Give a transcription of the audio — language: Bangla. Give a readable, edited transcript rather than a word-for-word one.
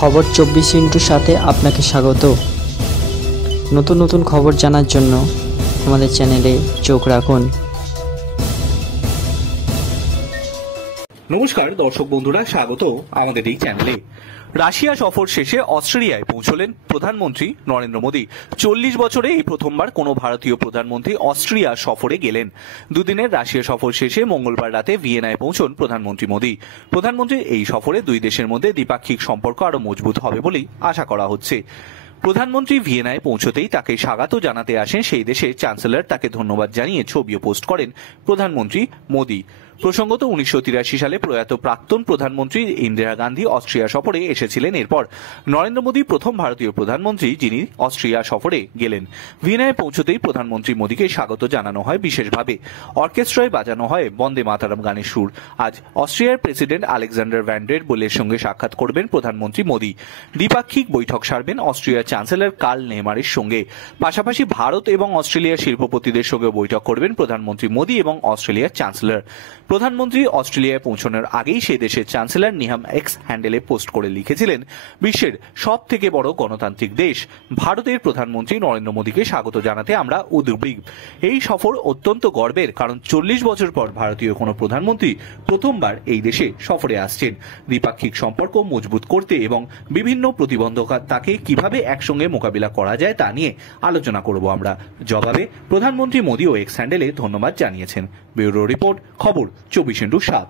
খবর 24 সাথে আপনাকে স্বাগত। নতুন নতুন খবর জানার জন্য আমাদের চ্যানেলে চোখ রাখুন। নমস্কার দর্শক বন্ধুরা, স্বাগত আমাদের এই চ্যানেলে। রাশিয়া সফর শেষে অস্ট্রেলিয়ায় পৌঁছলেন প্রধানমন্ত্রী নরেন্দ্র মোদী। 40 বছরে এই প্রথমবার কোনো ভারতীয় প্রধানমন্ত্রী অস্ট্রিয়া সফরে গেলেন। দুদিনের রাশিয়া সফর শেষে মঙ্গলবার রাতে ভিয়েনায় পৌঁছন প্রধানমন্ত্রী মোদী। প্রধানমন্ত্রীর এই সফরে দুই দেশের মধ্যে দ্বিপাক্ষিক সম্পর্ক আরও মজবুত হবে বলেই আশা করা হচ্ছে। প্রধানমন্ত্রী ভিয়েনায় পৌঁছতেই তাকে স্বাগত জানাতে আসেন সেই দেশের চ্যান্সেলর। তাকে ধন্যবাদ জানিয়ে ছবিও পোস্ট করেন প্রধানমন্ত্রী মোদী। প্রসঙ্গত 1983 সালে প্রয়াত প্রাক্তন প্রধানমন্ত্রী ইন্দিরা গান্ধী অস্ট্রিয়া সফরে এসেছিলেন। এরপর নরেন্দ্র মোদী প্রথম ভারতীয় প্রধানমন্ত্রী যিনি অস্ট্রিয়া সফরে গেলেন। ভিয়েনায় পৌঁছতেই প্রধানমন্ত্রী মোদীকে স্বাগত জানানো হয় বিশেষভাবে। অর্কেস্ট্রায় বাজানো হয় বন্দে মাতারম গানের সুর। আজ অস্ট্রিয়ার প্রেসিডেন্ট আলেকজান্ডার ভ্যান ডের বোলের সঙ্গে সাক্ষাৎ করবেন প্রধানমন্ত্রী মোদী। দ্বিপাক্ষিক বৈঠক সারবেন অস্ট্রিয়ার চ্যান্সেলর কার্ল নেহমারের সঙ্গে। পাশাপাশি ভারত এবং অস্ট্রেলিয়ার শিল্পপতিদের সঙ্গে বৈঠক করবেন প্রধানমন্ত্রী মোদী এবং অস্ট্রেলিয়ার চ্যান্সেলর। প্রধানমন্ত্রী অস্ট্রেলিয়ায় পৌঁছানোর আগেই সে দেশের চ্যান্সেলর নিহাম এক্স হ্যান্ডেলে পোস্ট করে লিখেছিলেন, বিশ্বের সব থেকে বড় গণতান্ত্রিক দেশ ভারতের প্রধানমন্ত্রী নরেন্দ্র মোদীকে স্বাগত জানাতে আমরা উদ্গ্রীব। এই সফর অত্যন্ত গর্বের, কারণ 40 বছর পর ভারতীয় কোনো প্রধানমন্ত্রী প্রথমবার এই দেশে সফরে আসছেন। দ্বিপাক্ষিক সম্পর্ক মজবুত করতে এবং বিভিন্ন প্রতিবন্ধকতাকে কিভাবে একসঙ্গে মোকাবিলা করা যায় তা নিয়ে আলোচনা করব আমরা। জবাবে প্রধানমন্ত্রী মোদীও এক্স হ্যান্ডেলে ধন্যবাদ জানিয়েছেন। ব্যুরো রিপোর্ট, খবর 24x7।